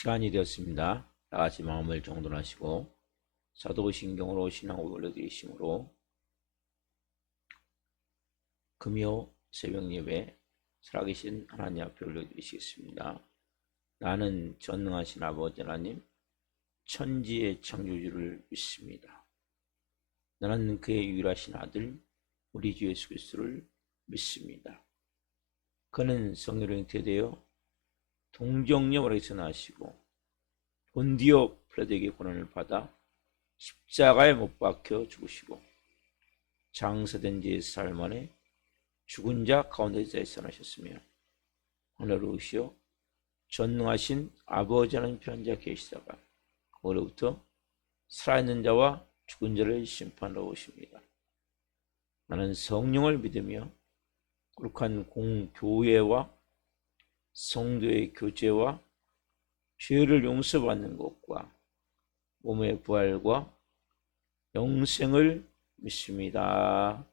시간이 되었습니다. 다같이 마음을 정돈하시고 사도신경으로 신앙을 올려드리심으로 금요 새벽 예배 살아계신 하나님 앞에 올려드리시겠습니다. 나는 전능하신 아버지 하나님 천지의 창조주를 믿습니다. 나는 그의 유일하신 아들 우리 주 예수 그리스도를 믿습니다. 그는 성령으로 잉태되어 동정녀에게서 나시고 본디오 필라도에게 고난을 받아 십자가에 못 박혀 죽으시고 장사된 지 사흘 만에 죽은 자 가운데서 일어나셨으며 하늘로 오시어 전능하신 아버지 하나님 편한 자 계시다가 그로부터 살아있는 자와 죽은 자를 심판하러 오십니다. 나는 성령을 믿으며 거룩한 공교회와 성도의 교제와 죄를 용서받는 것과 몸의 부활과 영생을 믿습니다.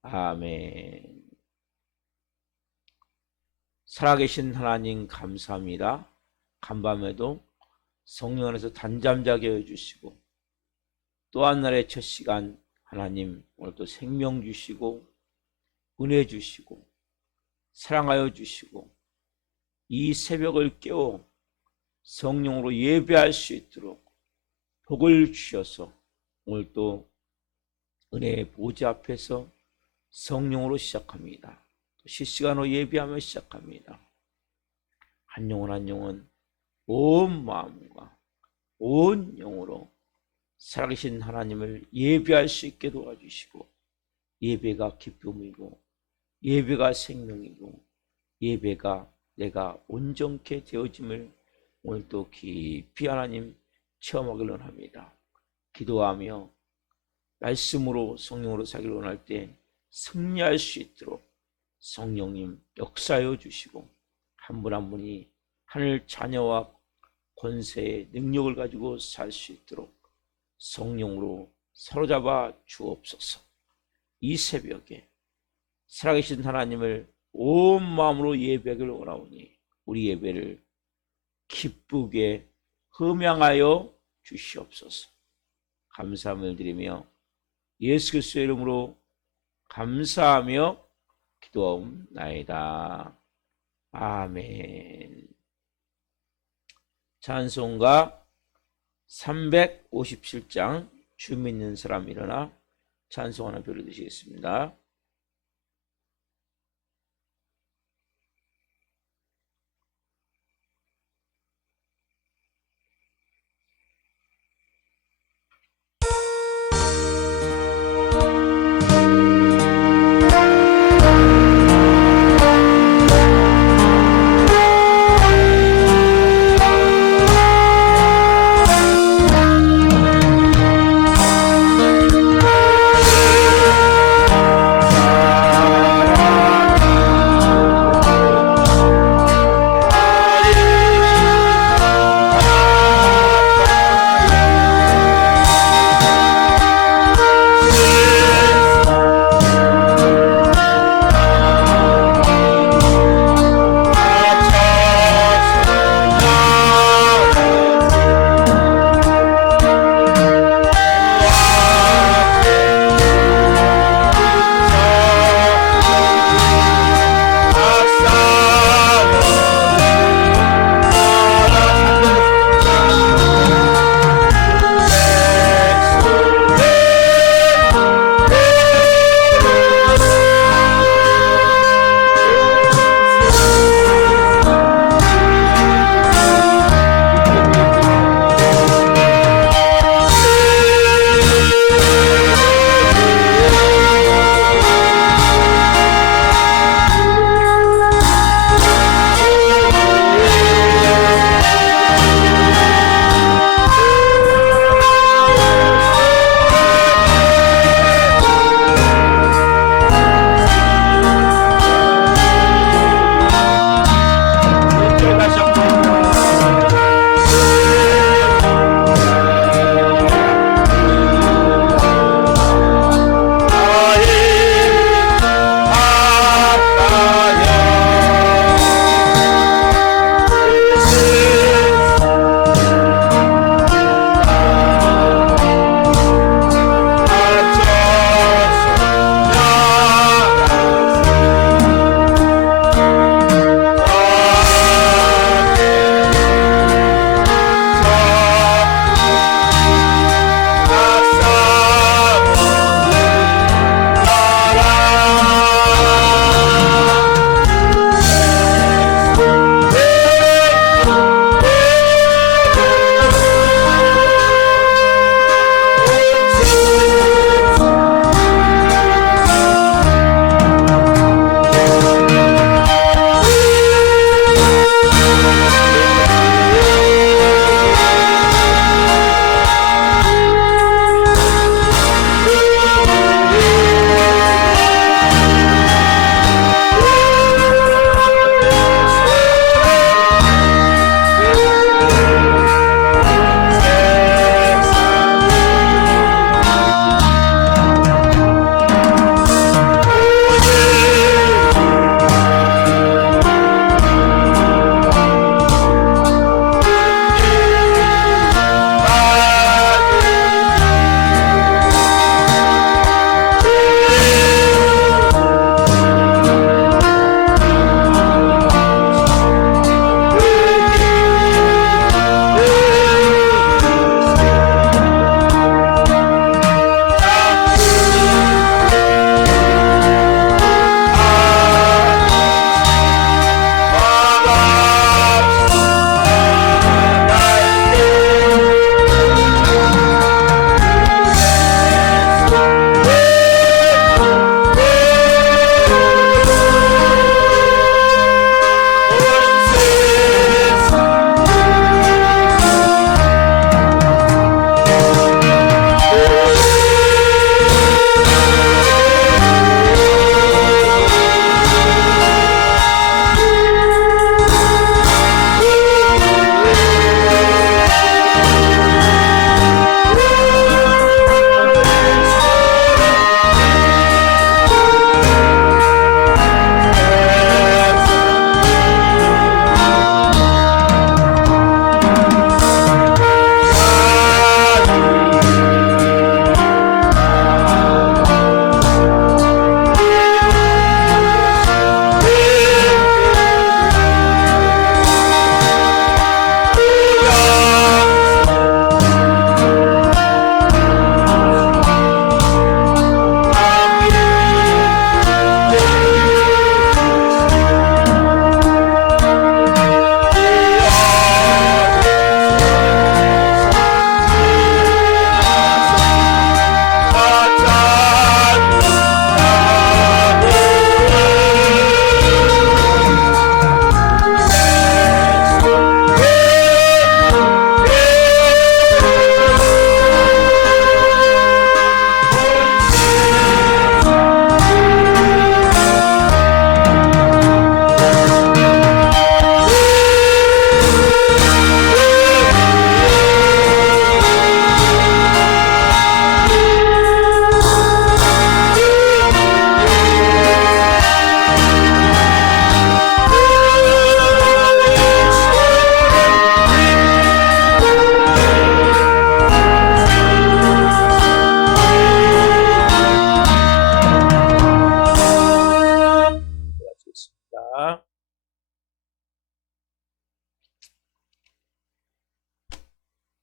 아멘. 살아계신 하나님 감사합니다. 간밤에도 성령 안에서 단잠 자게 해주시고 또 한 날의 첫 시간 하나님 오늘도 생명 주시고 은혜 주시고 사랑하여 주시고 이 새벽을 깨워 성령으로 예배할 수 있도록 복을 주셔서 오늘 또 은혜의 보좌 앞에서 성령으로 시작합니다. 또 실시간으로 예배하며 시작합니다. 한 영혼 한 영혼 온 마음과 온 영으로 살아계신 하나님을 예배할 수 있게 도와주시고 예배가 기쁨이고 예배가 생명이고 예배가 내가 온전케 되어짐을 오늘 또 깊이 하나님 체험하기를 원합니다. 기도하며 말씀으로 성령으로 살기를 원할 때 승리할 수 있도록 성령님 역사하여 주시고 한 분 한 분이 하늘 자녀와 권세의 능력을 가지고 살 수 있도록 성령으로 사로잡아 주옵소서. 이 새벽에 살아계신 하나님을 온 마음으로 예배하기를 원하오니 우리 예배를 기쁘게 흠양하여 주시옵소서. 감사함을 드리며 예수 그리스도의 이름으로 감사하며 기도하옵나이다. 아멘. 찬송가 357장 주 믿는 사람 일어나 찬송 하나 불러드리겠습니다.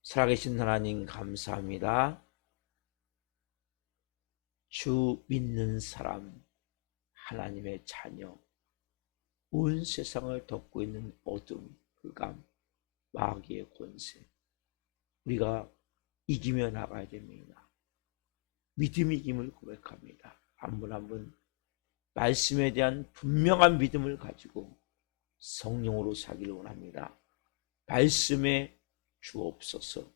살아계신 하나님 감사합니다. 주 믿는 사람, 하나님의 자녀, 온 세상을 덮고 있는 어둠, 흑암, 마귀의 권세, 우리가 이기며 나가야 됩니다. 믿음이 이김을 고백합니다. 한 분 한 분 말씀에 대한 분명한 믿음을 가지고 성령으로 사기를 원합니다. 말씀에 주옵소서.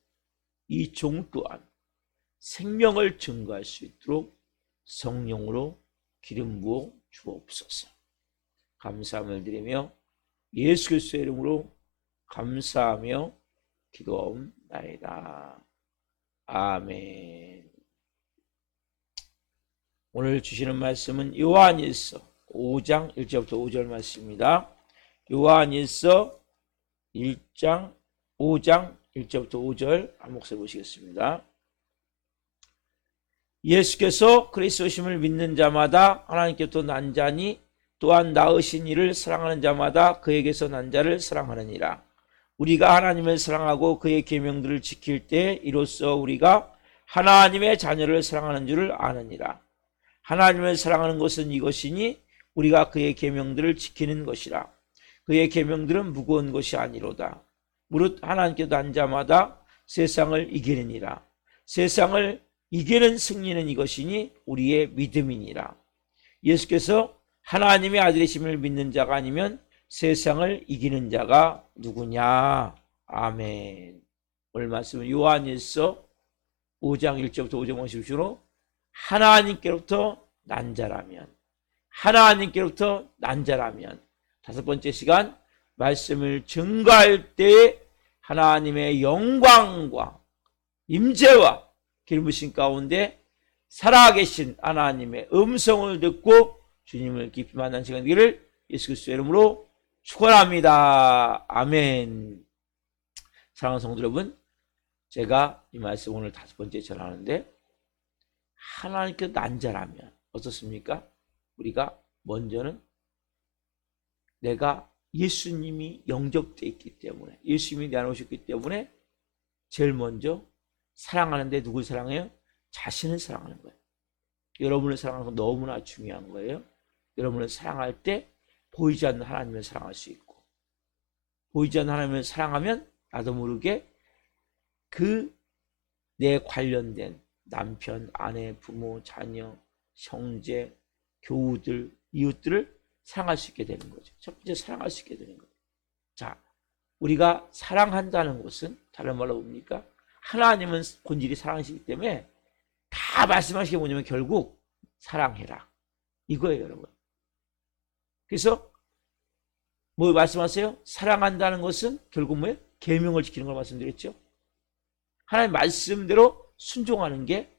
이 종 또한 생명을 증거할 수 있도록 성령으로 기름 부어 주옵소서. 감사함을 드리며 예수 그리스도의 이름으로 감사하며 기도하옵나이다. 아멘. 오늘 주시는 말씀은 요한일서 5장 1절부터 5절 말씀입니다. 요한일서 5장 1절부터 5절 한 목소리 보시겠습니다. 예수께서 그리스도심을 믿는 자마다 하나님께로부터 난 자니 또한 낳으신 이를 사랑하는 자마다 그에게서 난 자를 사랑하느니라. 우리가 하나님을 사랑하고 그의 계명들을 지킬 때 이로써 우리가 하나님의 자녀를 사랑하는 줄을 아느니라. 하나님을 사랑하는 것은 이것이니 우리가 그의 계명들을 지키는 것이라. 그의 계명들은 무거운 것이 아니로다. 무릇 하나님께 난 자마다 세상을 이기느니라. 세상을 이기는 승리는 이것이니 우리의 믿음이니라. 예수께서 하나님의 아들이심을 믿는 자가 아니면 세상을 이기는 자가 누구냐. 아멘. 오늘 말씀은 요한일서 5장 1절부터 5절 보십시오. 하나님께로부터 난 자라면, 하나님께로부터 난 자라면, 다섯 번째 시간 말씀을 증거할 때 하나님의 영광과 임재와 기름 부으심 가운데 살아계신 하나님의 음성을 듣고 주님을 깊이 만난 시간 되기를 예수 그리스도의 이름으로 축원합니다. 아멘. 사랑하는 성도 여러분, 제가 이 말씀 오늘 다섯 번째 전하는데, 하나님께 난 자라면 어떻습니까? 우리가 먼저는 내가 예수님이 영접되어 있기 때문에, 예수님이 내 안에 오셨기 때문에 제일 먼저 사랑하는데 누굴 사랑해요? 자신을 사랑하는 거예요. 여러분을 사랑하는 건 너무나 중요한 거예요. 여러분을 사랑할 때 보이지 않는 하나님을 사랑할 수 있고, 보이지 않는 하나님을 사랑하면 나도 모르게 그 내 관련된 남편, 아내, 부모, 자녀, 형제, 교우들, 이웃들을 사랑할 수 있게 되는 거죠. 첫 번째 사랑할 수 있게 되는 거예요. 자, 우리가 사랑한다는 것은 다른 말로 뭡니까? 하나님은 본질이 사랑이시기 때문에 다 말씀하시게 뭐냐면 결국 사랑해라, 이거예요, 여러분. 그래서 뭐 말씀하세요? 사랑한다는 것은 결국 뭐예요? 계명을 지키는 걸 말씀드렸죠. 하나님 말씀대로 순종하는 게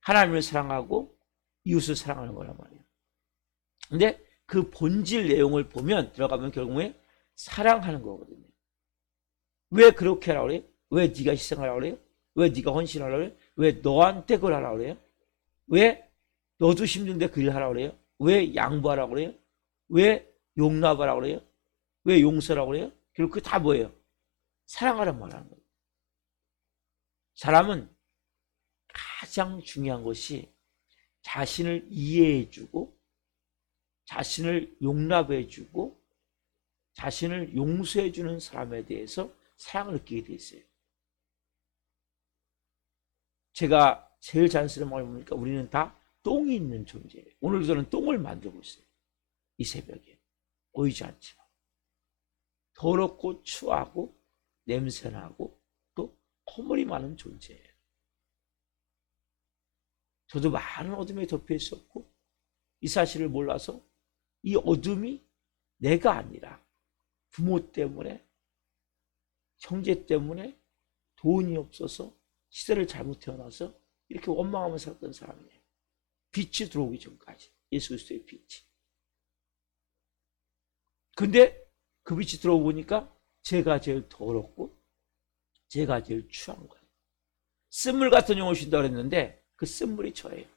하나님을 사랑하고 이웃을 사랑하는 거란 말이에요. 근데 그 본질 내용을 보면 들어가면 결국에 사랑하는 거거든요. 왜 그렇게 하라고 그래요? 왜 네가 희생하라고 그래요? 왜 네가 헌신하라고 그래요? 왜 너한테 그걸 하라고 그래요? 왜 너도 힘든데 그 일 하라고 그래요? 왜 양보하라고 그래요? 왜 용납하라고 그래요? 왜 용서라고 그래요? 결국 그게 다 뭐예요? 사랑하란 말하는 거예요. 사람은 가장 중요한 것이 자신을 이해해주고, 자신을 용납해주고, 자신을 용서해주는 사람에 대해서 사랑을 느끼게 돼 있어요. 제가 제일 자연스러운 말이 뭡니까? 우리는 다 똥이 있는 존재예요. 오늘도 저는 똥을 만들고 있어요. 이 새벽에. 보이지 않지만. 더럽고 추하고 냄새나고 또 허물이 많은 존재예요. 저도 많은 어둠에 덮여 있었고, 이 사실을 몰라서 이 어둠이 내가 아니라 부모 때문에, 형제 때문에, 돈이 없어서 시대를 잘못 태어나서 이렇게 원망하며 살았던 사람이에요. 빛이 들어오기 전까지, 예수 그리스도의 빛이. 근데 그 빛이 들어오니까 제가 제일 더럽고 제가 제일 추한 거예요. 쓴물 같은 영을 주신다고 그랬는데 그 쓴물이 저예요.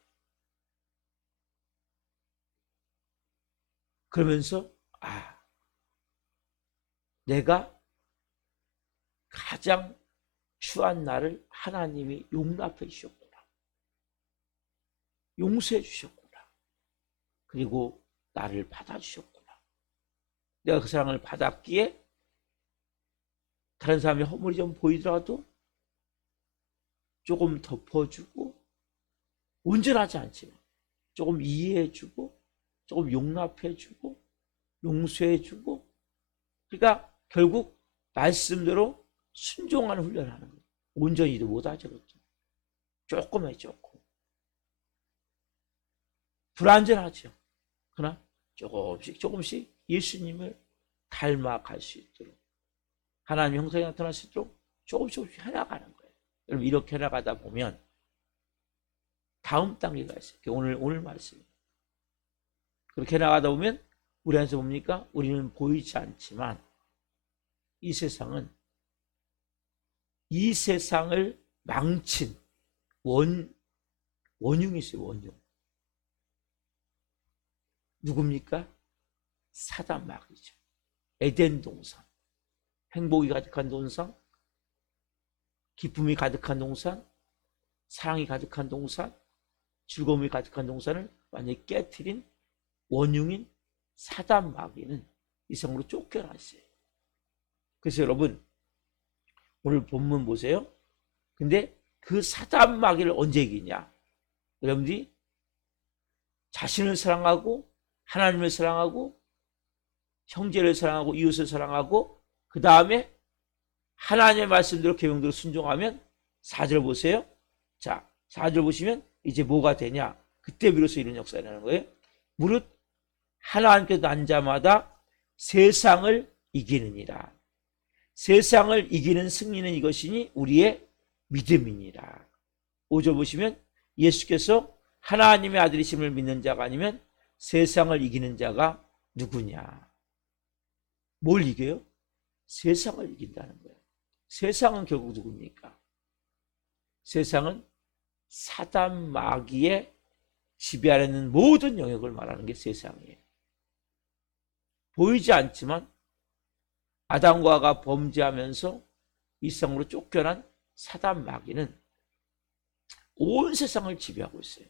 그러면서 내가 가장 추한 나를 하나님이 용납해 주셨구나. 용서해 주셨구나. 그리고 나를 받아주셨구나. 내가 그 사랑을 받았기에 다른 사람의 허물이 좀 보이더라도 조금 덮어주고, 온전하지 않지만 조금 이해해주고, 조금 용납해주고, 용서해주고, 그러니까 결국 말씀대로 순종하는 훈련을 하는 거예요. 온전히도 못하죠. 조금 해, 조금. 불완전하죠. 그러나 조금씩 조금씩 예수님을 닮아갈 수 있도록, 하나님 형상이 나타날 수 있도록 조금씩 해나가는 거예요. 여러분, 이렇게 해나가다 보면 다음 단계가 있어요. 오늘 말씀. 그렇게 해나가다 보면 우리 안에서 뭡니까? 우리는 보이지 않지만 이 세상을 망친 원흉이 있어요. 원흉. 누굽니까? 사단 마귀죠. 에덴 동산, 행복이 가득한 동산, 기쁨이 가득한 동산, 사랑이 가득한 동산, 즐거움이 가득한 동산을 완전히 깨트린 원흉인 사단 마귀는 이 세상으로 쫓겨났어요. 그래서 여러분, 오늘 본문 보세요. 근데 그 사단 마귀를 언제 이기냐? 여러분들이 자신을 사랑하고, 하나님을 사랑하고, 형제를 사랑하고, 이웃을 사랑하고, 그 다음에 하나님의 말씀대로 계명대로 순종하면 4절 보세요. 자, 4절 보시면 이제 뭐가 되냐? 그때 비로소 이런 역사가 일어나는 거예요. 무릇 하나님께서 난 자마다 세상을 이기느니라. 세상을 이기는 승리는 이것이니 우리의 믿음이니라. 5절 보시면 예수께서 하나님의 아들이심을 믿는 자가 아니면 세상을 이기는 자가 누구냐? 뭘 이겨요? 세상을 이긴다는 거예요. 세상은 결국 누굽니까? 세상은 사단 마귀의 지배하려는 모든 영역을 말하는 게 세상이에요. 보이지 않지만 아담과 하와가 범죄하면서 이 세상으로 쫓겨난 사단 마귀는 온 세상을 지배하고 있어요.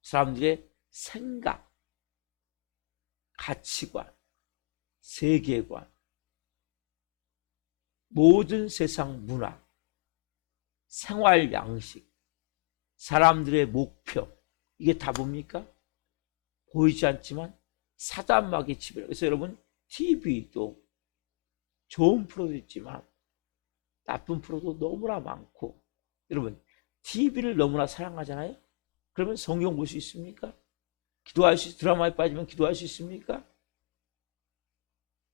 사람들의 생각, 가치관, 세계관, 모든 세상 문화, 생활 양식, 사람들의 목표, 이게 다 뭡니까? 보이지 않지만 사단 마귀의 지배. 그래서 여러분, TV도 좋은 프로도 있지만 나쁜 프로도 너무나 많고, 여러분 TV를 너무나 사랑하잖아요. 그러면 성경 볼 수 있습니까? 드라마에 빠지면 기도할 수 있습니까?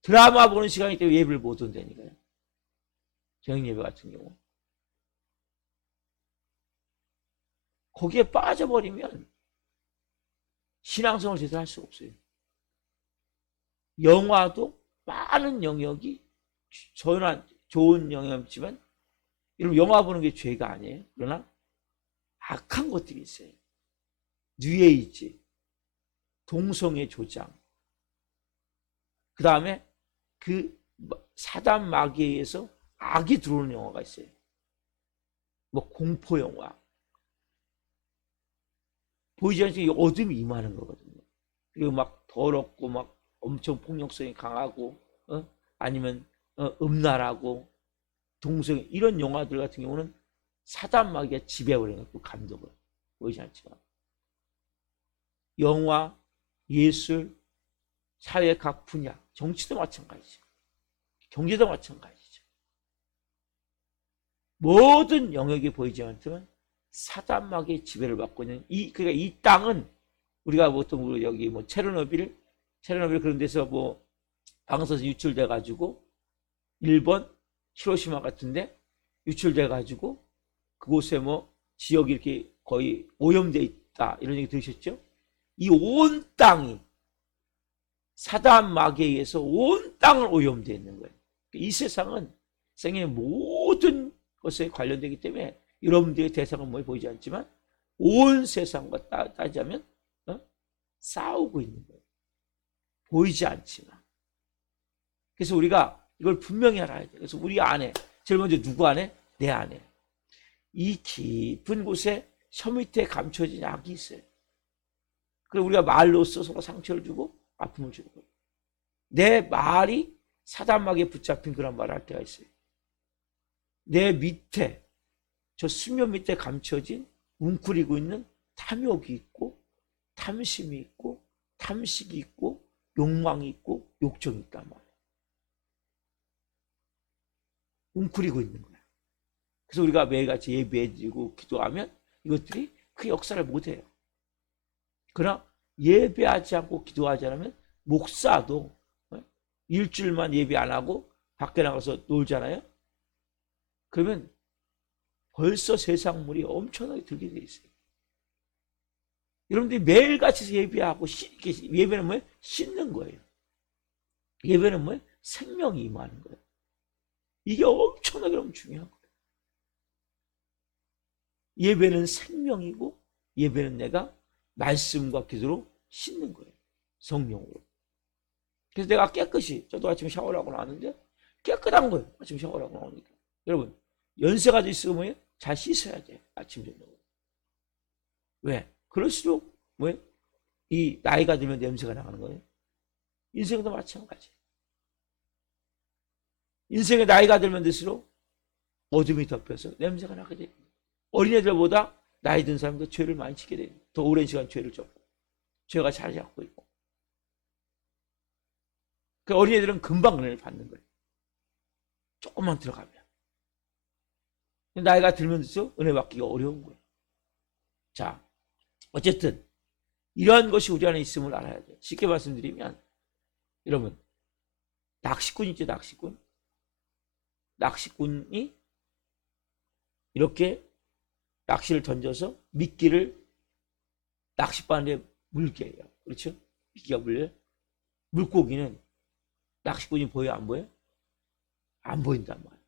드라마 보는 시간이 때문에 예배를 못 온다니까요. 저녁 예배 같은 경우. 거기에 빠져버리면 신앙생활을 제대로 할 수가 없어요. 영화도 많은 영역이 좋은 영역이지만, 여러분 영화 보는 게 죄가 아니에요. 그러나 악한 것들이 있어요. 뉴에이지, 동성애 조장, 그 다음에 그 사단 마귀에 의해서 악이 들어오는 영화가 있어요. 뭐 공포 영화. 보이지 않지만 어둠이 임하는 거거든요. 그리고 막 더럽고 막 엄청 폭력성이 강하고, 아니면 음란하고 동성애, 이런 영화들 같은 경우는 사단 마귀가 지배해버리는 거예요. 감독을. 보이지 않지만. 영화, 예술, 사회 각 분야, 정치도 마찬가지죠. 경제도 마찬가지죠. 모든 영역이 보이지 않지만 사단 마귀의 지배를 받고 있는 그러니까 이 땅은, 우리가 보통 여기 뭐 체르노빌 그런 데서 뭐 방사선 유출돼 가지고 일본 히로시마 같은데 유출돼 가지고 그곳에 뭐 지역이 이렇게 거의 오염돼 있다, 이런 얘기 들으셨죠? 이 온 땅이 사단 마귀에 의해서 온 땅을 오염되어 있는 거예요. 이 세상은 생의 모든 것에 관련되기 때문에 여러분들의 대상은 뭐 보이지 않지만 온 세상과 따지자면 싸우고 있는 거예요. 보이지 않지만. 그래서 우리가 이걸 분명히 알아야 돼. 그래서 우리 안에, 제일 먼저 누구 안에? 내 안에. 이 깊은 곳에 혀 밑에 감춰진 악이 있어요. 그리고 우리가 말로써 서로 상처를 주고 아픔을 주는 거예요. 내 말이 사단막에 붙잡힌 그런 말을 할 때가 있어요. 내 밑에, 저 수면 밑에 감춰진 웅크리고 있는 탐욕이 있고 탐심이 있고 탐식이 있고 욕망이 있고 욕정이 있단 말이에요. 웅크리고 있는 거야. 그래서 우리가 매일같이 예배드리고 기도하면 이것들이 그 역사를 못해요. 그러나 예배하지 않고 기도하지 않으면 목사도 일주일만 예배 안 하고 밖에 나가서 놀잖아요. 그러면 벌써 세상물이 엄청나게 들게 돼 있어요. 여러분들이 매일같이 예배하고 예배는 뭐예요? 씻는 거예요. 예배는 뭐예요? 생명이 임하는 거예요. 이게 엄청나게 너무 중요한 거예요. 예배는 생명이고 예배는 내가 말씀과 기도로 씻는 거예요. 성령으로. 그래서 내가 깨끗이, 저도 아침 샤워를 하고 나왔는데 깨끗한 거예요. 아침 샤워를 하고 나오니까. 여러분, 연세가 있으면 뭐예요? 잘 씻어야 돼요. 아침 저녁으로. 왜? 그럴수록 뭐예요? 이 나이가 들면 냄새가 나가는 거예요. 인생도 마찬가지. 인생의 나이가 들면 들수록 어둠이 덮여서 냄새가 나게 돼요. 어린애들보다 나이 든 사람도 죄를 많이 짓게 돼요. 더 오랜 시간 죄를 졌고 죄가 자리 잡고 있고. 그 어린애들은 금방 은혜를 받는 거예요. 조금만 들어가면. 나이가 들면 들수록 은혜 받기가 어려운 거예요. 자, 어쨌든 이러한 것이 우리 안에 있음을 알아야 돼요. 쉽게 말씀드리면 여러분, 낚시꾼 있죠, 낚시꾼. 낚시꾼이 이렇게 낚시를 던져서 미끼를 낚싯바늘에 물게 해요. 그렇죠? 미끼가 물려요. 물고기는 낚시꾼이 보여, 안 보여? 안 보인단 말이에요.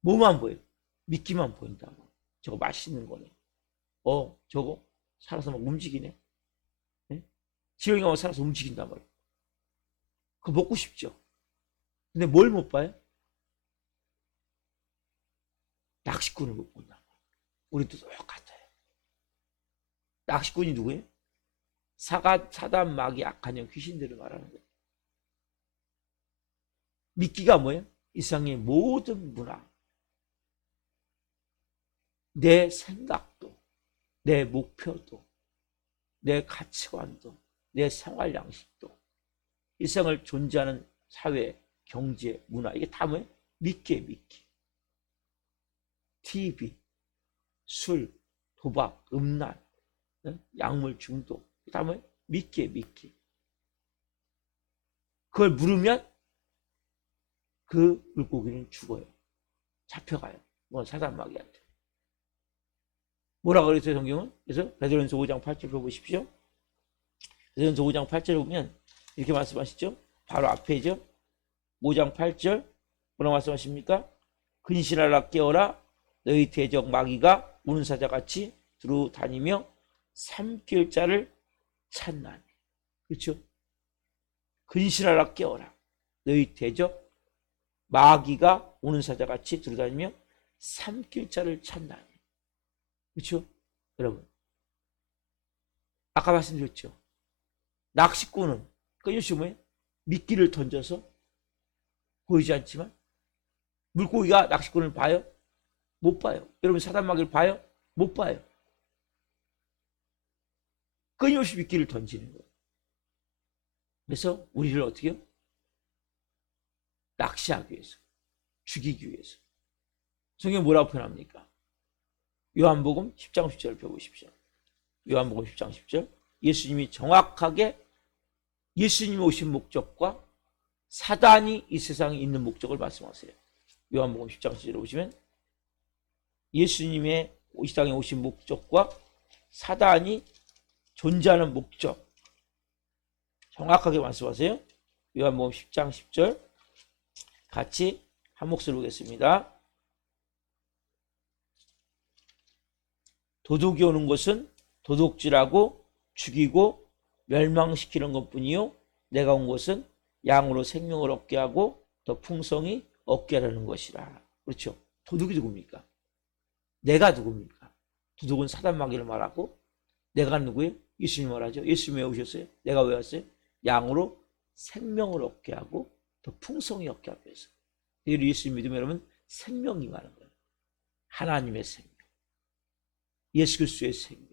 뭐만 보여? 미끼만 보인단 말이에요. 저거 맛있는 거네. 저거 살아서 막 움직이네. 네? 지렁이가 막 살아서 움직인단 말이에요. 그거 먹고 싶죠. 근데 뭘 못 봐요? 낚시꾼을 못 본단 말이에요. 우리도 똑같아요. 낚시꾼이 누구예요? 사단, 마귀, 악한 영, 귀신들을 말하는 거예요. 미끼가 뭐예요? 이 세상의 모든 문화, 내 생각도, 내 목표도, 내 가치관도, 내 생활 양식도, 일상을 존재하는 사회, 경제, 문화, 이게 다 뭐예요? 미끼예요, 미끼. TV, 술, 도박, 음란, 약물 중독, 다 뭐예요? 미끼예요, 미끼. 그걸 물으면 그 물고기는 죽어요. 잡혀가요. 뭐 사단 마귀한테. 뭐라 그랬어요, 성경은? 그래서 베드로전서 5장 8절 보십시오. 베드로전서 5장 8절을 보면 이렇게 말씀하시죠. 바로 앞에죠. 5장 8절 뭐라고 말씀하십니까? 근신하라 깨어라 너희 대적 마귀가 우는 사자같이 두루 다니며 삼킬 자를 찾나니. 그렇죠? 근신하라 깨어라 너희 대적 마귀가 오는 사자같이 두루 다니며 삼킬 자를 찾나니. 그렇죠? 여러분, 아까 말씀드렸죠. 낚시꾼은 끊임없이 뭐예요? 미끼를 던져서 보이지 않지만 물고기가 낚시꾼을 봐요? 못 봐요. 여러분, 사단마귀를 봐요? 못 봐요. 끊임없이 미끼를 던지는 거예요. 그래서 우리를 어떻게 해요? 낚시하기 위해서, 죽이기 위해서. 성경이 뭐라고 표현합니까? 요한복음 10장 10절을 펴보십시오. 요한복음 10장 10절. 예수님이 정확하게 예수님이 오신 목적과 사단이 이 세상에 있는 목적을 말씀하세요. 요한복음 10장 10절을 보시면 예수님의 이 땅에 오신 목적과 사단이 존재하는 목적 정확하게 말씀하세요. 요한복음 10장 10절 같이 한 목소리 보겠습니다. 도둑이 오는 것은 도둑질하고 죽이고 멸망시키는 것뿐이요 내가 온 것은 양으로 생명을 얻게 하고 더 풍성히 얻게 하려는 것이라. 그렇죠. 도둑이 누굽니까? 내가 누굽니까? 도둑은 사단 마귀를 말하고 내가 누구예요? 예수님 말하죠. 예수님 왜 오셨어요? 내가 왜 왔어요? 양으로 생명을 얻게 하고 더 풍성히 얻게 하기 위해서. 예수님 믿으면 여러분 생명이 많은 거예요. 하나님의 생명, 예수 그리스도의 생명.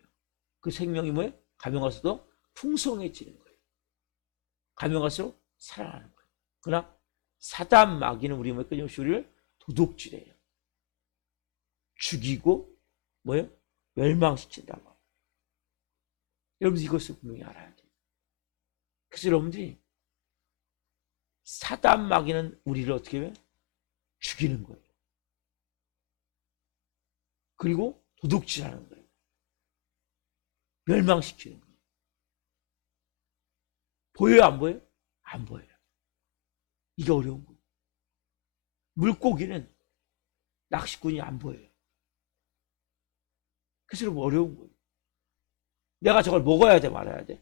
그 생명이 뭐예요? 가면 갈수록 풍성해지는 거예요. 가면 갈수록 사랑하는 거예요. 그러나 사단 마귀는 우리 뭐 끊임없이 우리를 도둑질해요. 죽이고 뭐예요? 멸망시킨단 말이에요. 여러분들 이것을 분명히 알아야 돼요. 그래서 여러분들이 사단 마귀는 우리를 어떻게 해요? 죽이는 거예요. 그리고 도둑질하는 거예요. 멸망시키는 거예요. 보여요? 안 보여요? 안 보여요. 이게 어려운 거예요. 물고기는 낚시꾼이 안 보여요. 그래서 여러분 어려운 거예요. 내가 저걸 먹어야 돼 말아야 돼?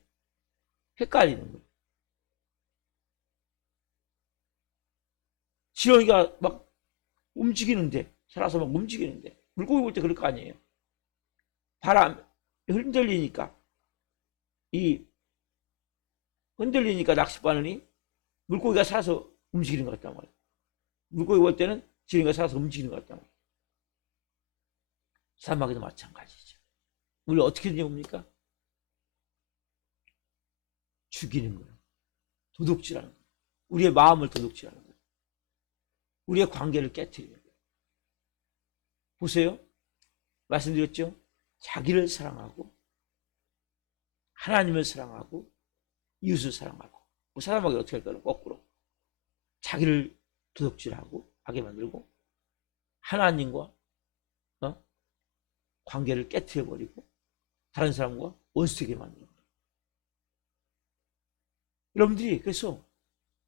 헷갈리는 거예요. 지렁이가 막 움직이는데 살아서 막 움직이는데 물고기 볼 때 그럴 거 아니에요. 바람 흔들리니까 이 흔들리니까 낚싯바늘이 물고기가 살아서 움직이는 것 같단 말이에요. 물고기 볼 때는 지렁이가 살아서 움직이는 것 같단 말이에요. 사막에도 마찬가지죠. 우리 어떻게든지 옵니까? 죽이는 거예요. 도둑질하는 거예요. 우리의 마음을 도둑질하는 거예요. 우리의 관계를 깨트리는 거예요. 보세요. 말씀드렸죠? 자기를 사랑하고 하나님을 사랑하고 이웃을 사랑하고 사람에게 어떻게 할까요? 거꾸로 자기를 도둑질하고 하게 만들고 하나님과 관계를 깨트려버리고 다른 사람과 원수되게 만드는 거예요. 여러분들이 그래서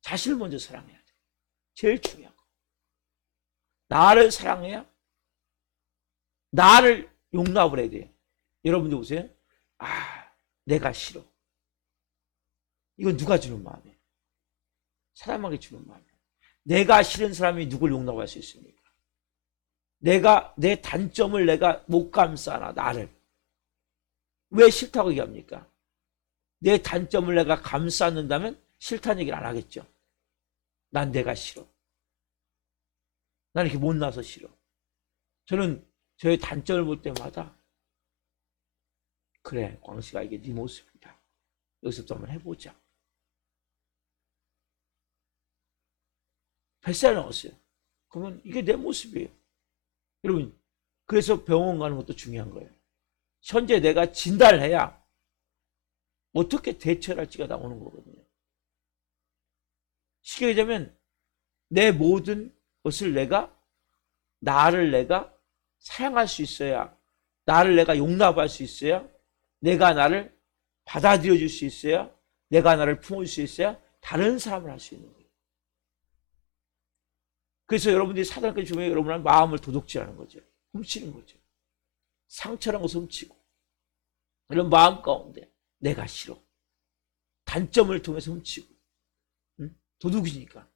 자신을 먼저 사랑해야 돼요. 제일 중요한 거. 나를 사랑해야 나를 용납을 해야 돼요. 여러분들 보세요. 내가 싫어. 이건 누가 주는 마음이에요? 사람에게 주는 마음이에요. 내가 싫은 사람이 누굴 용납할 수 있습니까? 내가 내 단점을 내가 못 감싸나 나를 왜 싫다고 얘기합니까? 내 단점을 내가 감싸는다면 싫다는 얘기를 안 하겠죠. 난 내가 싫어. 난 이렇게 못나서 싫어. 저는 저의 단점을 볼 때마다 그래 광식아 이게 네 모습이다. 여기서부터 한번 해보자. 뱃살 나왔어요. 그러면 이게 내 모습이에요. 여러분 그래서 병원 가는 것도 중요한 거예요. 현재 내가 진단을 해야 어떻게 대처를 할지가 나오는 거거든요. 쉽게 얘기하면 내 모든 것을 나를 내가 사랑할 수 있어야 나를 내가 용납할 수 있어야 내가 나를 받아들여 줄 수 있어야 내가 나를 품을 수 있어야 다른 사람을 할 수 있는 거예요. 그래서 여러분들이 사단까지 주면 여러분의 마음을 도둑질하는 거죠. 훔치는 거죠. 상처라는 것을 훔치고 이런 마음 가운데 내가 싫어. 단점을 통해서 훔치고 도둑이니까.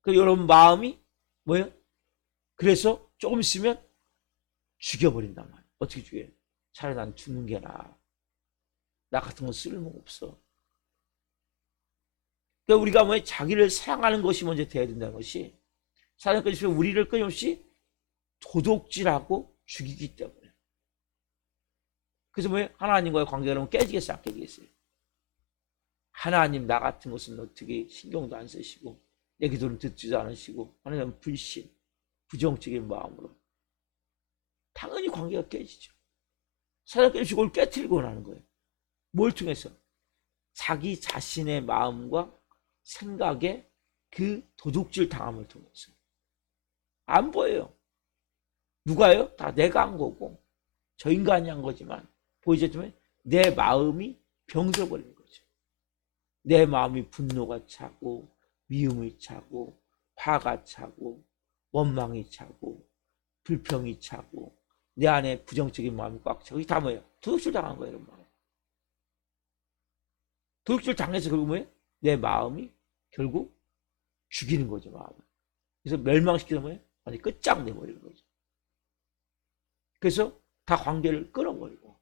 그 여러분 마음이 뭐예요? 그래서 조금 있으면 죽여버린단 말이에요. 어떻게 죽여요? 차라리 난 죽는 게 나아. 나 같은 건 쓸모없어. 그러니까 우리가 뭐 자기를 사랑하는 것이 먼저 돼야 된다는 것이 사랑까지 우리를 끊임없이 도둑질하고 죽이기 때문에. 그래서 뭐 하나님과의 관계가 깨지겠어요? 안 깨지겠어요? 하나님 나 같은 것은 어떻게 신경도 안 쓰시고 내 기도를 듣지도 않으시고 하나님은 불신, 부정적인 마음으로 당연히 관계가 깨지죠. 사랑까지 그걸 깨트리고 하는 거예요. 뭘 통해서? 자기 자신의 마음과 생각에 그 도둑질 당함을 통해서. 안 보여요. 누가요? 다 내가 한 거고 저 인간이 한 거지만 보이지만 내 마음이 병들어버리는 거죠. 내 마음이 분노가 차고 미움이 차고 화가 차고 원망이 차고 불평이 차고 내 안에 부정적인 마음이 꽉 차고 이게 다 뭐예요? 도둑질 당한 거예요. 이런 마음. 도둑질 당해서 결국 뭐예요? 내 마음이 결국 죽이는 거죠, 마음을. 그래서 멸망시키는 거예요. 아니 끝장내버리는 거죠. 그래서 다 관계를 끊어버리고,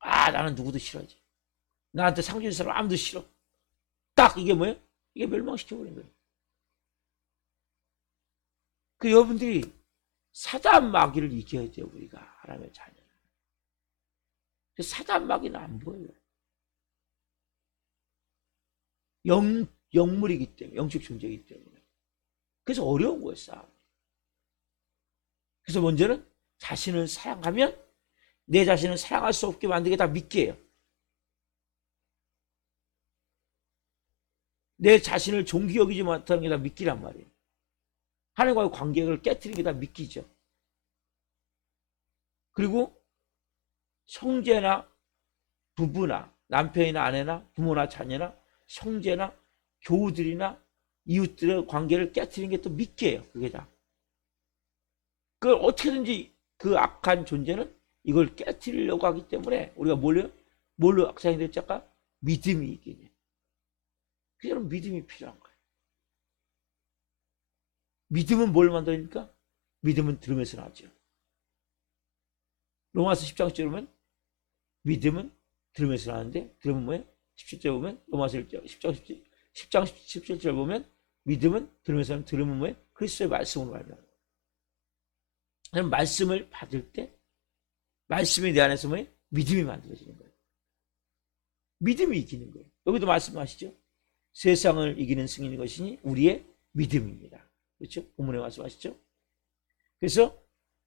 나는 누구도 싫어하지. 나한테 상처 준 사람 아무도 싫어. 딱 이게 뭐예요? 이게 멸망시켜버린 거예요. 그 여러분들이 사단 마귀를 이겨야 돼요, 우리가 하나님의 자녀. 사단 마귀는 안 보여요. 영물이기 때문에, 영적 존재이기 때문에. 그래서 어려운 거예요, 싸움. 그래서 먼저는 자신을 사랑하면 내 자신을 사랑할 수 없게 만들게 다 믿게 해요. 내 자신을 존귀 여기지 못하는 게 다 믿기란 말이에요. 하나님과의 관계를 깨트리는 게 다 믿기죠. 그리고 형제나 부부나 남편이나 아내나 부모나 자녀나 형제나 교우들이나 이웃들의 관계를 깨트리는 게 또 믿게 해요. 그게 다. 그걸 어떻게든지 그 악한 존재는 이걸 깨트리려고 하기 때문에 우리가 뭘로 악상이 됐지 아까? 믿음이 이기냐. 그래서 믿음이 필요한 거예요. 믿음은 뭘 만들니까? 믿음은 들으면서 나죠. 로마서 10장 10절 보면 믿음은 들으면서 나는데, 들으면 뭐예요? 17절 보면 로마서 10장 17절 보면 믿음은 들으면서 나는, 들으면 뭐예요? 그리스도의 말씀으로 말미암아. 그럼 말씀을 받을 때 말씀이 내 안에서 뭐예요? 믿음이 만들어지는 거예요. 믿음이 이기는 거예요. 여기도 말씀하시죠. 세상을 이기는 승인인 것이니 우리의 믿음입니다. 그렇죠? 본문에 말씀하시죠. 그래서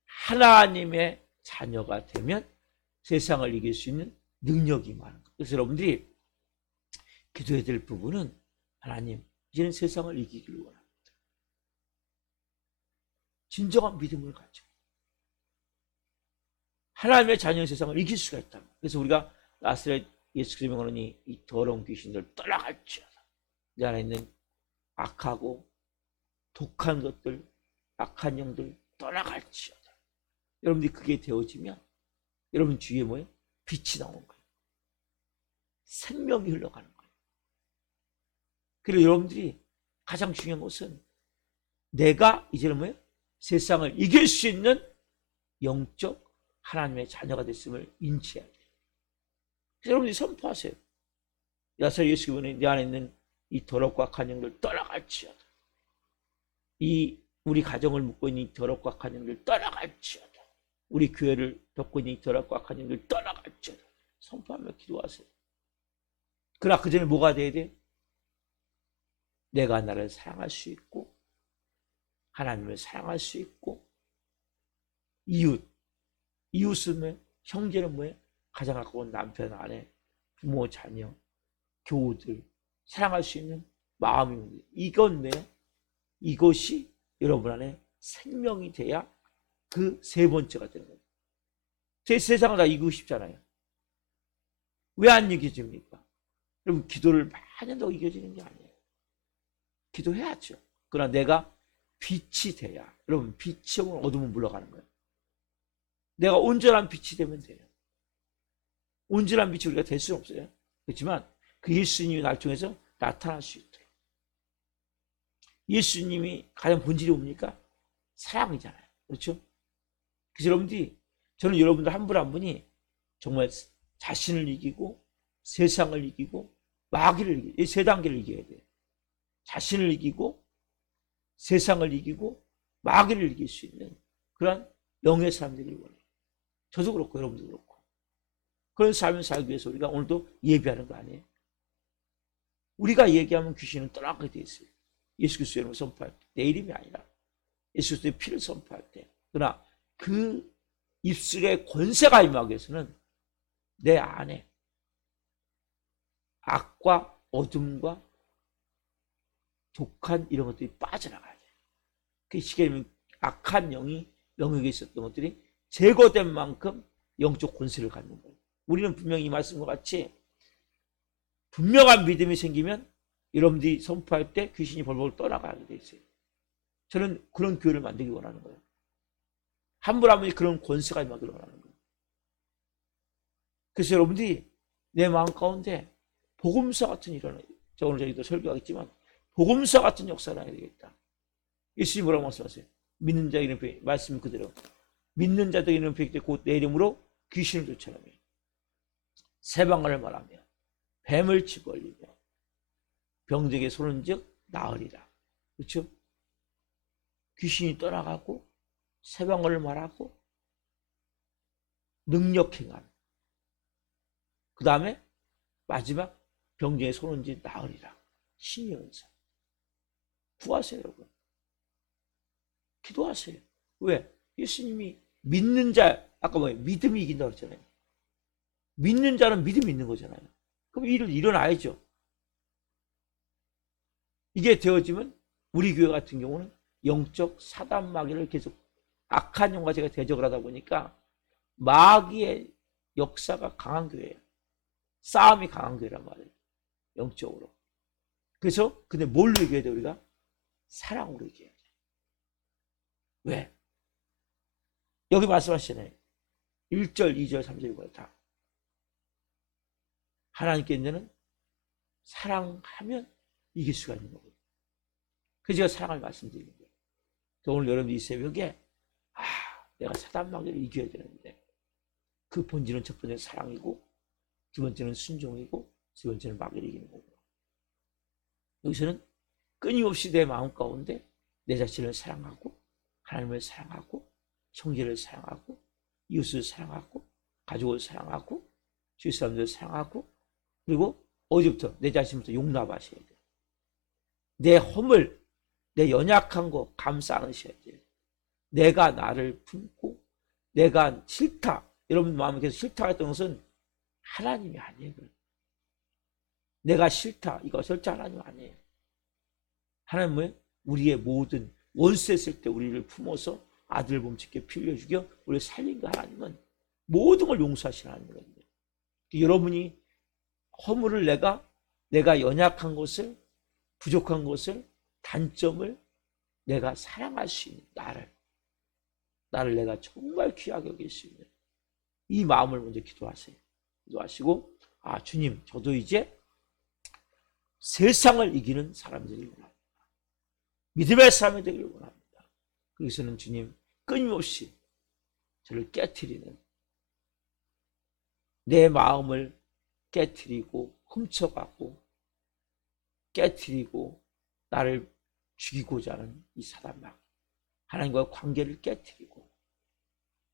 하나님의 자녀가 되면 세상을 이길 수 있는 능력이 많은 거예요. 그래서 여러분들이 기도해야 될 부분은, 하나님, 이제는 세상을 이기기를 원합니다. 진정한 믿음을 가지고 하나님의 자녀의 세상을 이길 수가 있다. 그래서 우리가 나사렛 예수 그리스도의 명으로니 이 더러운 귀신들 떠나갈지어다. 내 안에 있는 악하고 독한 것들, 악한 영들 떠나갈지어다. 여러분들이 그게 되어지면 여러분 주위에 뭐예요? 빛이 나오는 거예요. 생명이 흘러가는 거예요. 그리고 여러분들이 가장 중요한 것은 내가 이제는 뭐예요? 세상을 이길 수 있는 영적 하나님의 자녀가 됐음을 인지해야 돼요. 그래서 여러분들이 선포하세요. 나사렛 예수 그리스도의 내 안에 있는 이 더럽고 악한 영들 떠나갈지어다. 이 우리 가정을 묶고 있는 이 더럽고 악한 영들 떠나갈지어다. 우리 교회를 덮고 있는 이 더럽고 악한 영들 떠나갈지어다. 선포하며 기도하세요. 그러나 그 전에 뭐가 돼야 돼? 내가 나를 사랑할 수 있고, 하나님을 사랑할 수 있고, 이웃은 뭐예요? 형제는 뭐예요? 가장 가까운 남편, 아내, 부모, 자녀, 교우들 사랑할 수 있는 마음입니다. 이건 뭐예요? 이것이 여러분 안에 생명이 돼야 그 세 번째가 되는 거예요. 제 세상을 다 이기고 싶잖아요. 왜 안 이겨집니까? 여러분 기도를 많이 한다고 이겨지는 게 아니에요. 기도해야죠. 그러나 내가 빛이 돼야, 여러분 빛이 오면 어둠은 물러가는 거예요. 내가 온전한 빛이 되면 돼요. 온전한 빛이 우리가 될 수는 없어요. 그렇지만 그 예수님이 날 통해서 나타날 수 있도록. 예수님이 가장 본질이 뭡니까? 사랑이잖아요. 그렇죠? 그래서 여러분들이, 저는 여러분들 한 분 한 분이 정말 자신을 이기고 세상을 이기고 마귀를 이기고, 이 세 단계를 이겨야 돼요. 자신을 이기고 세상을 이기고 마귀를 이길 수 있는 그런 영의 사람 되기를 원해요. 저도 그렇고 여러분도 그렇고. 그런 삶을 살기 위해서 우리가 오늘도 예배하는 거 아니에요? 우리가 얘기하면 귀신은 떠나게 돼 있어요. 예수 그리스도의 이름을 선포할 때, 내 이름이 아니라 예수 그리스도의 피를 선포할 때. 그러나 그 입술에 권세가 임하기 위해서는 내 안에 악과 어둠과 독한 이런 것들이 빠져나가야 돼요. 그 시계는 악한 영이 영역에 있었던 것들이 제거된 만큼 영적 권세를 갖는 거예요. 우리는 분명히 이 말씀과 같이 분명한 믿음이 생기면 여러분들이 선포할 때 귀신이 벌벌 떠나가게 돼 있어요. 저는 그런 교회를 만들기 원하는 거예요. 한 분 한 분이 그런 권세가 임하기를 원하는 거예요. 그래서 여러분들이 내 마음 가운데 복음서 같은 일을, 오늘 저희도 설교하겠지만 복음서 같은 역사를 해야 되겠다. 예수님 뭐라고 말씀하세요? 믿는 자 이름 말씀 그대로 믿는 자들 이름 곧 내 이름으로 귀신을 쫓아내며 새 방언을 말하며 뱀을 집어올리며 병적에 소는즉 나으리라. 그렇죠? 귀신이 떠나가고 새 방언을 말하고 능력 행함. 그 다음에 마지막 병적에 소는즉 나으리라. 신의 은사. 구하세요, 여러분. 기도하세요. 왜? 예수님이 믿는 자, 아까 뭐예요? 믿음이 이긴다고 그랬잖아요. 믿는 자는 믿음이 있는 거잖아요. 그럼 일을 일어나야죠. 이게 되어지면 우리 교회 같은 경우는 영적 사단 마귀를 계속 악한 영과 제가 대적을 하다 보니까 마귀의 역사가 강한 교회예요. 싸움이 강한 교회란 말이에요. 영적으로. 그래서 근데 뭘로 이겨야 돼 우리가? 사랑으로 이겨야 돼. 왜? 여기 말씀하시잖아요. 1절, 2절, 3절 이거 다. 하나님께 있는 사랑하면 이길 수가 있는 거거든요. 그래서 제가 사랑을 말씀드리는 거예요. 오늘 여러분들 이 새벽에 내가 사단 마귀를 이겨야 되는데 그 본질은 첫 번째는 사랑이고 두 번째는 순종이고 세 번째는 마귀를 이기는 거고요. 여기서는 끊임없이 내 마음 가운데 내 자신을 사랑하고 하나님을 사랑하고 형제를 사랑하고 이웃을 사랑하고 가족을 사랑하고 주위 사람들을 사랑하고 그리고 어디부터? 내 자신부터 용납하셔야 돼요. 내 허물, 내 연약한 거 감싸 안으셔야 돼요. 내가 나를 품고 내가 싫다. 여러분 마음에 계속 싫다 했던 것은 하나님이 아니에요. 내가 싫다. 이거 절대 하나님 아니에요. 하나님은 우리의 모든 원수했을 때 우리를 품어서 아들 몸짓게 피 흘려 죽여 우리를 살린 그 하나님은 모든 걸 용서하시는 하나님이거든요. 여러분이 허물을 내가 연약한 것을 부족한 것을 단점을 내가 사랑할 수 있는 나를 내가 정말 귀하게 여길 수 있는 이 마음을 먼저 기도하세요. 기도하시고 주님 저도 이제 세상을 이기는 사람이 되길 원합니다. 믿음의 사람이 되길 원합니다. 그래서는 주님 끊임없이 저를 깨트리는 내 마음을 깨트리고 훔쳐가고 깨트리고 나를 죽이고자 하는 이 사단마귀 하나님과의 관계를 깨트리고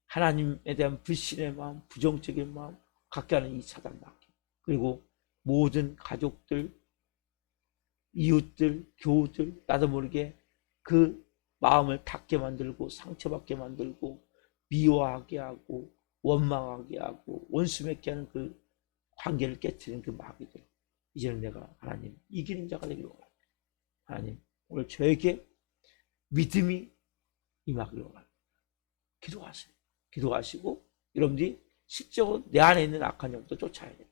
하나님에 대한 불신의 마음 부정적인 마음 갖게 하는 이 사단마귀 그리고 모든 가족들 이웃들 교우들 나도 모르게 그 마음을 닫게 만들고 상처받게 만들고 미워하게 하고 원망하게 하고 원수 맺게 하는 그 관계를 깨트리는 그 마귀들 이제는 내가 하나님 이기는 자가 되기를 원합니다. 하나님 오늘 저에게 믿음이 임하기를 원합니다. 기도하세요. 기도하시고 여러분들이 실적으로 내 안에 있는 악한 영도 쫓아야 돼요.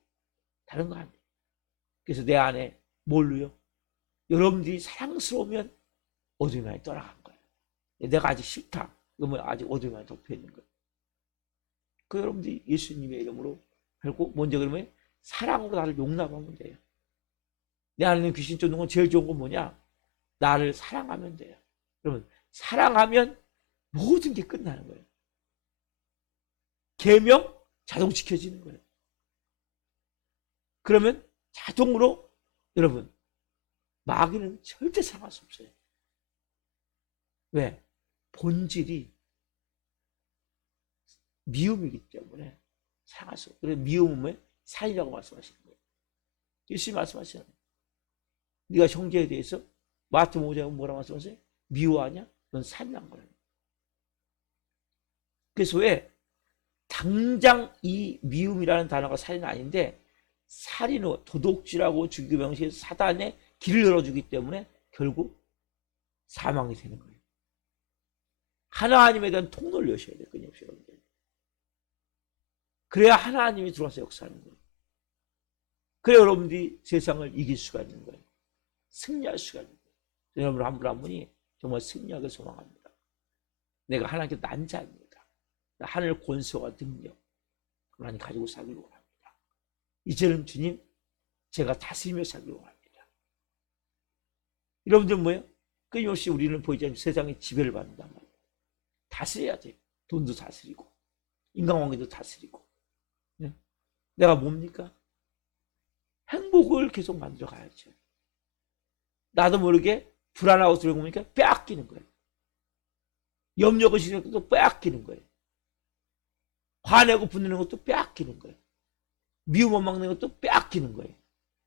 다른 거 아니에요. 그래서 내 안에 뭘로요? 여러분들이 사랑스러우면 어둠이 많이 떠나간 거예요. 내가 아직 싫다. 그러면 아직 어둠이 많이 덮여있는 거예요. 그 여러분들이 예수님의 이름으로 하고 먼저 그러면 사랑으로 나를 용납하면 돼요. 내 안에 있는 귀신 쫓는 건 제일 좋은 건 뭐냐? 나를 사랑하면 돼요. 그러면 사랑하면 모든 게 끝나는 거예요. 계명 자동 지켜지는 거예요. 그러면 자동으로 여러분 마귀는 절대 상할 수 없어요. 왜? 본질이 미움이기 때문에 상할 수 없어요. 그래서 미움은 살이라고 말씀하시는 거예요. 예수님 말씀하시잖아요. 네가 형제에 대해서 마태복음 5장에 뭐라고 말씀하세요? 미워하냐? 넌 살인한 거예요. 그래서 왜? 당장 이 미움이라는 단어가 살인은 아닌데 살인은 도둑질하고 죽이고 명시해서 사단의 길을 열어주기 때문에 결국 사망이 되는 거예요. 하나님에 대한 통로를 여셔야 돼요. 끊임없이 여러분들. 그래야 하나님이 들어와서 역사하는 거예요. 그래야 여러분들이 세상을 이길 수가 있는 거예요. 승리할 수가 있는 거예요. 여러분 한 분 한 분이 정말 승리하길 소망합니다. 내가 하나님께 난 자입니다. 하늘 권세와 능력 하나님 가지고 살기를 원합니다. 이제는 주님 제가 다스리며 살기를 원합니다. 여러분들 뭐예요? 끊임없이 우리는 보이지 않는 세상의 지배를 받는단 말이에요. 다스려야 돼. 돈도 다스리고 인간관계도 다스리고. 네? 내가 뭡니까? 행복을 계속 만들어 가야죠. 나도 모르게 불안하고 두려우니까 빼앗기는 거예요. 염려가 싫은 것도 빼앗기는 거예요. 화내고 분노하는 것도 빼앗기는 거예요. 미움 원망하는 것도 빼앗기는 거예요.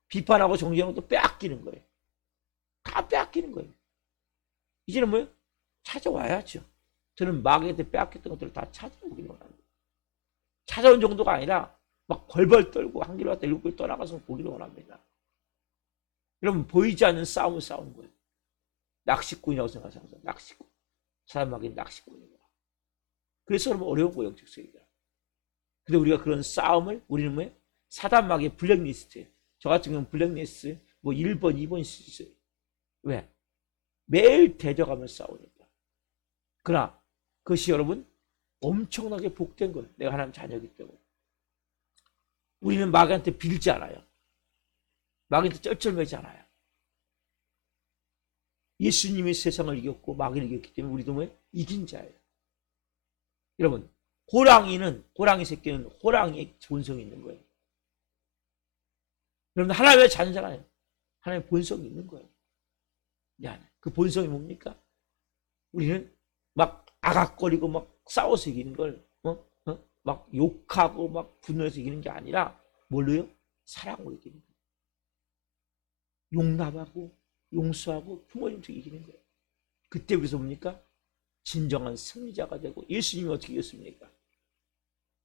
비판하고 정죄하는 것도 빼앗기는 거예요. 다 빼앗기는 거예요. 이제는 뭐예요? 찾아와야죠. 저는 마귀한테 빼앗겼던 것들을 다 찾아오기를 원합니다. 찾아온 정도가 아니라 막 벌벌 떨고 한 길로 갔다 일곱 길 떠나가서 보기를 원합니다. 여러분 보이지 않는 싸움을 싸우는 거예요. 낚시꾼이라고 생각하세요. 낚시꾼. 사람마귀 낚시꾼이구나. 그래서 여러분 어려운 거예요. 영적 세계가. 근데 우리가 그런 싸움을 우리는 뭐예요? 사단마귀의 블랙리스트예요. 저 같은 경우는 블랙리스트 뭐 1번, 2번 있어요. 왜? 매일 대적하며 싸우니까. 그러나 그것이 여러분 엄청나게 복된 거예요. 내가 하나님 자녀이기 때문에. 우리는 마귀한테 빌지 않아요. 마귀한테 쩔쩔매지 않아요. 예수님이 세상을 이겼고 마귀를 이겼기 때문에 우리도 뭐예요? 이긴 자예요. 여러분 호랑이 새끼는 호랑이의 본성이 있는 거예요. 여러분 하나님의 자녀잖아요. 하나님의 본성이 있는 거예요. 그 본성이 뭡니까? 우리는 막 아각거리고 막 싸워서 이기는 걸 막 욕하고 막 분노해서 이기는 게 아니라 뭘로요? 사랑으로 이기는 거예요. 용납하고 용서하고 부모님도 이기는 거예요. 그때 우리서 뭡니까? 진정한 승리자가 되고. 예수님이 어떻게 이겼습니까?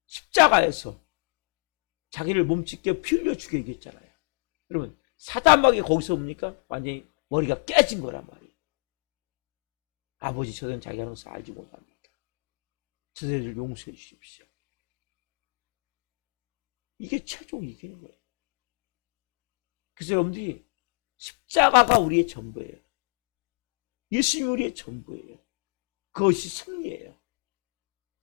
십자가에서 자기를 몸짓게 피 흘려 죽여 이겼잖아요. 여러분 사단마귀 거기서 뭡니까? 완전히 머리가 깨진 거란 말이에요. 아버지 저들은 자기 하는 것을 알지 못합니다. 저들을 용서해 주십시오. 이게 최종 이기는 거예요. 그래서 여러분들이 십자가가 우리의 전부예요. 예수님이 우리의 전부예요. 그것이 승리예요.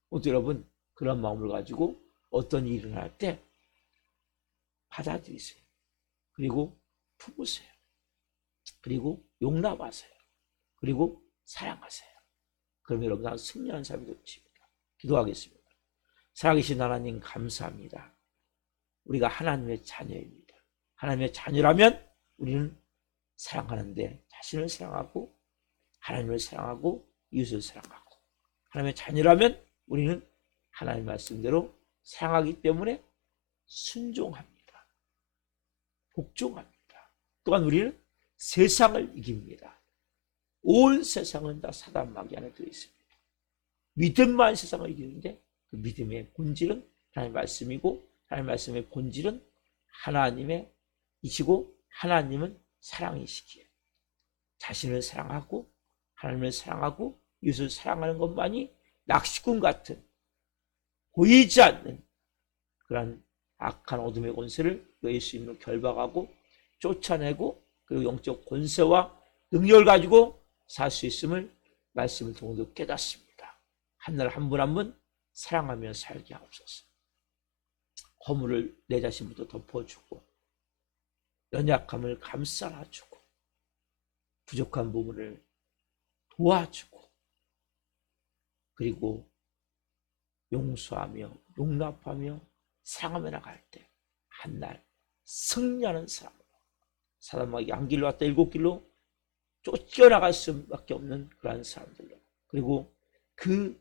모두 여러분 그런 마음을 가지고 어떤 일을 할 때 받아들이세요. 그리고 품으세요. 그리고 용납하세요. 그리고 사랑하세요. 그러면 여러분 승리하는 삶이 될 것입니다. 기도하겠습니다. 살아계신 하나님 감사합니다. 우리가 하나님의 자녀입니다. 하나님의 자녀라면 우리는 사랑하는데 자신을 사랑하고 하나님을 사랑하고 이웃을 사랑하고, 하나님의 자녀라면 우리는 하나님 말씀대로 사랑하기 때문에 순종합니다. 복종합니다. 또한 우리는 세상을 이깁니다. 온 세상은 다 사단 마귀 안에 들어있습니다. 믿음만 세상을 이기는데 그 믿음의 본질은 하나님의 말씀이고, 하나님의 말씀의 본질은 하나님의 이시고 하나님은 사랑이시기에 자신을 사랑하고 하나님을 사랑하고 이웃을 사랑하는 것만이 낚시꾼 같은 보이지 않는 그러한 악한 어둠의 권세를 예수 이름으로 결박하고 쫓아내고, 그리고 영적 권세와 능력을 가지고 살 수 있음을 말씀을 통해서 깨닫습니다. 한날 한 분 한 분 사랑하며 살게 하옵소서. 허물을 내 자신부터 덮어주고 연약함을 감싸주고 부족한 부분을 도와주고, 그리고 용서하며 용납하며 사랑하며 나갈 때 한날 승리하는 사람으로, 사람마귀 한 길로 왔다 일곱 길로 쫓겨나갈 수밖에 없는 그러한 사람들로, 그리고 그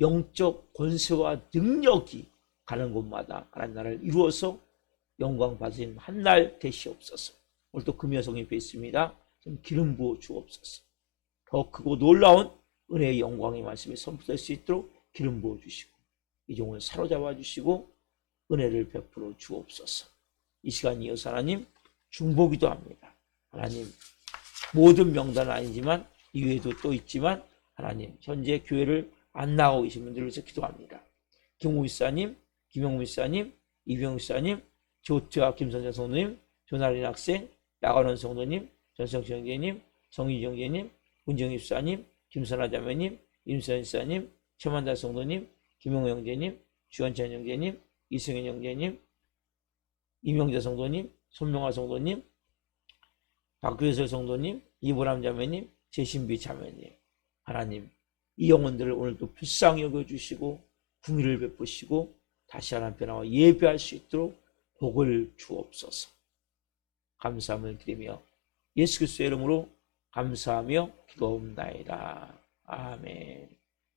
영적 권세와 능력이 가는 곳마다 하나님 나라를 이루어서 영광 받으신 한날 되시옵소서. 오늘 또 금요성이 뵙습니다. 좀 기름 부어 주옵소서. 더 크고 놀라운 은혜의 영광의 말씀이 선포될 수 있도록 기름 부어 주시고 이 종을 사로잡아 주시고 은혜를 베풀어 주옵소서. 이 시간 이어서 하나님 중보기도 합니다. 하나님 모든 명단은 아니지만 이외에도 또 있지만 하나님 현재 교회를 안 나가고 계신 분들을 위해서 기도합니다. 김홍 목사님, 김영우 목사님, 이병우 목사님, 조태와 김선재 성도님, 조나린 학생, 야간원 성도님, 전성시 형제님, 성희지 형제님, 문정희 목사님, 김선아 자매님, 임선 목사님, 최만달 성도님, 김영우 형제님, 주원찬 형제님, 이승현 형제님, 임영재 성도님, 손명화 성도님, 박규혜설 성도님, 이보람 자매님, 제신비 자매님, 하나님 이 영혼들을 오늘도 불쌍히 여겨주시고 궁의를 베푸시고 다시 하나님께 나와 예배할 수 있도록 복을 주옵소서. 감사함을 드리며 예수 그리스도의 이름으로 감사하며 기도옵나이다. 아멘.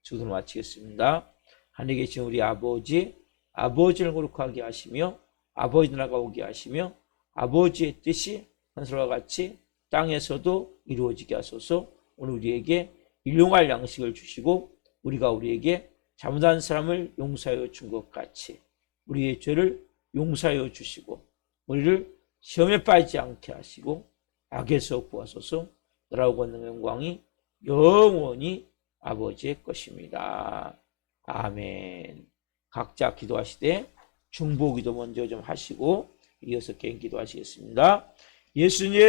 주기도 마치겠습니다. 하늘에 계신 우리 아버지, 아버지를 거룩하게 하시며 아버지 나라가 오게 하시며 아버지의 뜻이 하늘과 같이 땅에서도 이루어지게 하소서. 오늘 우리에게 일용할 양식을 주시고 우리가 우리에게 잘못한 사람을 용서하여 준 것 같이 우리의 죄를 용서하여 주시고 우리를 시험에 빠지지 않게 하시고 악에서 구하소서. 나라와 권능의 영광이 영원히 아버지의 것입니다. 아멘. 각자 기도하시되 중보기도 먼저 좀 하시고 이어서 개인 기도하시겠습니다. 예수님